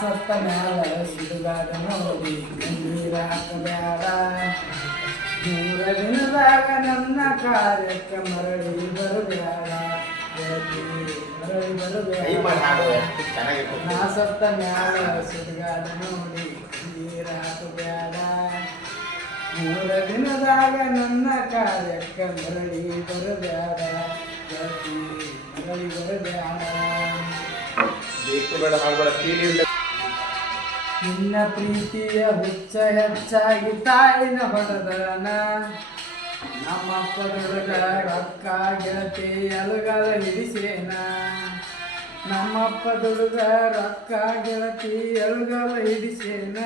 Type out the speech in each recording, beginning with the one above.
ಸತ್ತ ಮ್ಯಾಲ ಸುಡುಗಾಡ ನೋಡಿ ಕಣ್ಣೀರ ಹಾಕಬ್ಯಾಡ ಮೂರ ದಿನದಾಗ ನನ್ನ ಕಾರ್ಯಕ್ಕೆ ಮರಳಿ ಬರಬ್ಯಾಡ ಮರಳಿ ಬರಬ್ಯಾಡ ನಾ ಸತ್ತ ಮ್ಯಾಲ ಸುಡುಗಾಡ ನೋಡಿ ಕಣ್ಣೀರ ಹಾಕಬ್ಯಾಡ ಮೂರ ದಿನದಾಗ ನನ್ನ ಕಾರ್ಯಕ್ಕೆ ಮರಳಿ ಬರಬ್ಯಾಡ ಮರಳಿ ಬರಬ್ಯಾಡ ನಿನ್ನ ಪ್ರೀತಿಯ ಹುಚ್ಚ ಹೆಚ್ಚಾಗಿ ತಾಯಿನ ಹೊಡೆದನ ನಮ್ಮಪ್ಪ ದುರ್ಗ ರೊಕ್ಕ ಗೆಳತಿ ಎಲುಗಲ ಹಿಡಿಸೇನ ನಮ್ಮಪ್ಪ ದುರ್ಗ ರೊಕ್ಕ ಗೆಳತಿ ಎಲುಗಲ ಹಿಡಿಸೇನ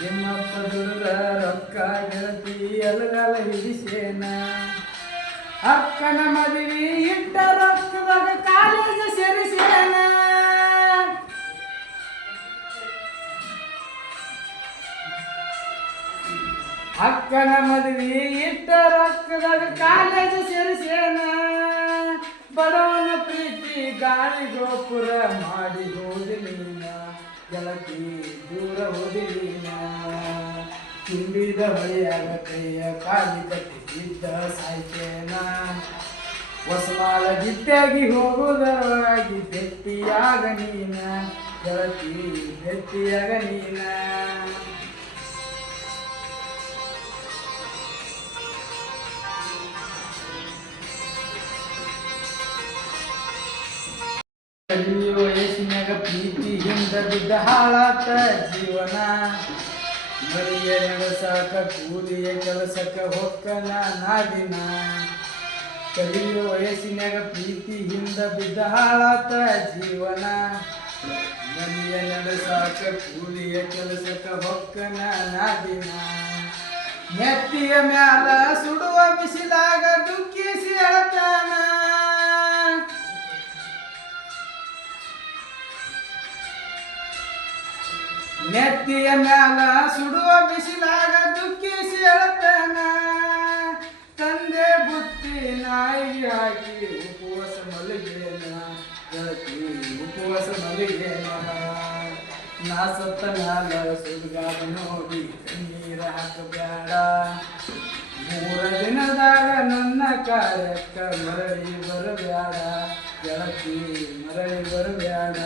ನಿಮ್ಮಪ್ಪ ದುರ್ಗ ರೊಕ್ಕ ಗೆಳತಿ ಎಲುಗಲ ಹಿಡಿಸೇನ ಅಕ್ಕನ ಮದುವೆ ಇಟ್ಟ ರೊಕ್ಕದಾಗ ಕಾಲೇಜ್ ಸೇರಿಸೇನ ಅಕ್ಕನ ಮದುವೆ ಇಟ್ಟ ರೊಕ್ಕದಾಗ ಕಾಲೇಜ್ ಸೇರಿಸೇನ ಬಡವನ ಪ್ರೀತಿ ಗಾಳಿ ಗೋಪುರ ಮಾಡಿ ಹೋದಿಲೀನ ಗೆಳತಿ ದೂರ ಹೋದಿಲೀನ ತುಂಬಿದ ಹೊಳೆಯಾಗ ಕೈಯ ಕಾಲಿ ಕಟ್ಟಿದ್ದ ಸಾಯ್ತೇನ ಹೊಸಮಾಲ ಗಿಟ್ಟಾಗಿ ಹೋಗುವುದರೊಳಗಾಗಿ ಭೆಟ್ಟಿಯಾಗ ನೀನ ಗೆಳತಿ ಭೆಟ್ಟಿಯಾಗ ನೀನ ಕಲಿಯೋ ವಯಸ್ಸಿನಾಗ ಪ್ರೀತಿ ಹಿಂದ ಬಿದ್ದ ಹಾಳಾತ ಜೀವನ ಮರಿಯ ನೆಡಸಾಕ ಕೂಲಿಯ ಕೆಲಸಕ್ಕ ಹೊಕ್ಕನ ನಾದಿನ ಕಲಿಯೋ ವಯಸ್ಸಿನಾಗ ಪ್ರೀತಿ ಹಿಂದ ಬಿದ್ದ ಹಾಳಾತ ಜೀವನ ಮರಿಯ ನೆಡಸಾಕ ಕೂಲಿಯ ಕೆಲಸಕ್ಕ ಹೊಕ್ಕನ ನಾದಿನ ನೆತ್ತಿಯ ಮ್ಯಾಲ ಸುಡುವ ಬಿಸಿಲಾಗ ದುಃಖಿಸಿ ಅಳತಾನ ನೆತ್ತಿಯ ಮ್ಯಾಲ ಸುಡುವ ಬಿಸಿಲಾಗ ದುಃಖಿಸಿ ಅಳತಾನ ತಂದೆ ಬುತ್ತಿ ನಾಯಿ ಹಾಕಿ ಉಪವಾಸ ಮಲಗೇನ ಗೆಳತಿ ಉಪವಾಸ ಮಲಗೇನ ನಾ ಸತ್ತ ಮ್ಯಾಲ ಸುಡುಗಾಡ ನೋಡಿ ಕಣ್ಣೀರ ಹಾಕಬ್ಯಾಡ ಮೂರ ದಿನದಾಗ ನನ್ನ ಕಾರ್ಯಕ್ಕ ಮರಳಿ ಬರಬ್ಯಾಡ ಗೆಳತಿ ಮರಳಿ ಬರಬ್ಯಾಡ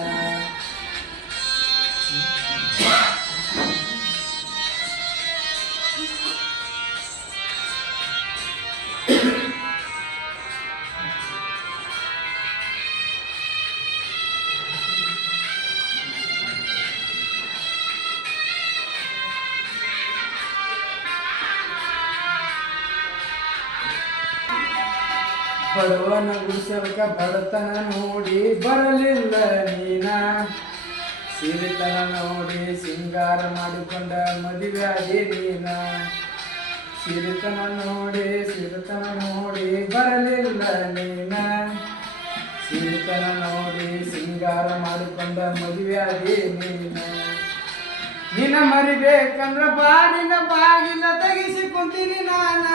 ಬಡವನ ಗುಡಿಸಲ್ಕ ಬಡತನ ನೋಡಿ ಬರಲಿಲ್ಲ ನೀನ ಸಿರಿತನ ನೋಡಿ ಸಿಂಗಾರ ಮಾಡಿಕೊಂಡ ಮದುವೆಯಾಗಿ ನೀನ ಸಿರಿತನ ನೋಡಿ ಬರಲಿಲ್ಲ ನೀನ ಸಿರಿತನ ನೋಡಿ ಸಿಂಗಾರ ಮಾಡಿಕೊಂಡ ಮದುವೆಯಾಗಿ ನೀನ ನಿನ್ನ ಮರಿಬೇಕಂದ್ರ ಬಾರಿನ ಬಾಗಿಲ ತೆಗಿಸಿ ಕುಂತೀನಿ ನಾನ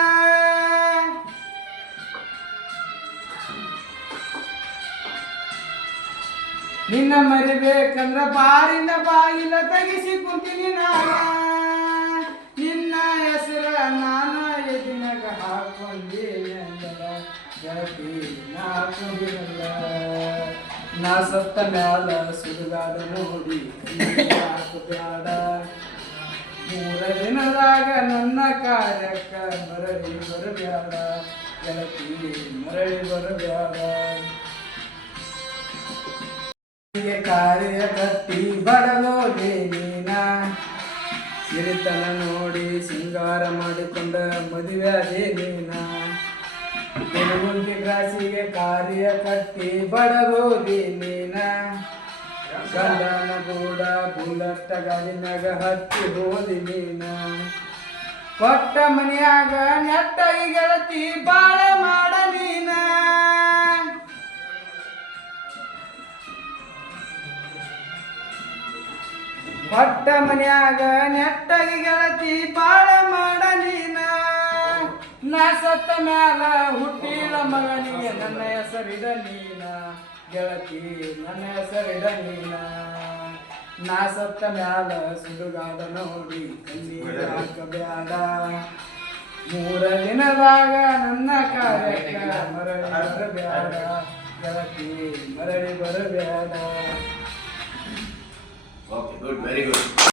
ನಿನ್ನ ಮರಿಬೇಕಂದ್ರ ಬಾರಿನ ಬಾಗಿಲ ತೆಗಿಸಿ ಕುಂತೀನಿ ನಾನ ನಿನ್ನ ಹೆಸರ ನಾನು ಎದಿನಾಗ ಹಾಕೊಂಡೇನೆ ಅಂದರ ಗೆಳತಿ ನಾ ಹಾಕೊಂಡಿರಲ್ಲ ನಾ ಸತ್ತ ಮ್ಯಾಲ ಸುಡುಗಾಡ ನೋಡಿ ಹಾಕಬ್ಯಾಡ ಮೂರ ದಿನದಾಗ ನನ್ನ ಕಾರ್ಯಕ್ಕ ಮರಳಿ ಬರಬ್ಯಾಡ ಗೆಳತಿ ಮರಳಿ ಬರಬ್ಯಾಡ ಕಾರ್ಯ ಕಟ್ಟಿ ಬಡಲೋಗೆ ನೀನ ಸಿರಿತನ ನೋಡಿ ಸಿಂಗಾರ ಮಾಡಿಕೊಂಡ ಮದುವೆಯಾದೆ ನೀನ ಬೆಳಗುಂದಿ ಗ್ರಾಸಿಗೆ ಕಾರ್ಯ ಕಟ್ಟಿ ಬಡಲೋಗೆ ನೀನ ಗಂಡನ ಕೂಡ ಬುಲ್ಲಟ್ಟ ಗಾಲಿನಾಗ ಹತ್ತಿ ಹೋದಿ ನೀನ ಕೊಟ್ಟ ಮನೆಯಾಗ ನೆಟ್ಟಗಿ ಗೆಳತಿ ಬಾಳ ಮಾಡ ನೀನ ಕೊಟ್ಟ ಮನ್ಯಾಗ ನೆಟ್ಟಗಿ ಗೆಳತಿ ಬಾಳ ಮಾಡ ನೀನ ನಾ ಸತ್ತ ಮ್ಯಾಲ ಹುಟ್ಟಿದ ಮಗನಿಗೆ ನನ್ನ ಹೆಸರಿಡ ನೀನ ಗೆಳತಿ ನನ್ನ ಹೆಸರಿಡ ನೀನ ನಾ ಸತ್ತ ಮ್ಯಾಲ ಸುಡುಗಾಡ ನೋಡಿ ಕಣ್ಣೀರ ಹಾಕಬ್ಯಾಡ 3 ದಿನದಾಗ ನನ್ನ ಕಾರ್ಯಕ್ಕ ಮರಳಿ ಬರಬ್ಯಾಡ ಗೆಳತಿ ಮರಳಿ ಬರಬ್ಯಾಡ. Okay good very good.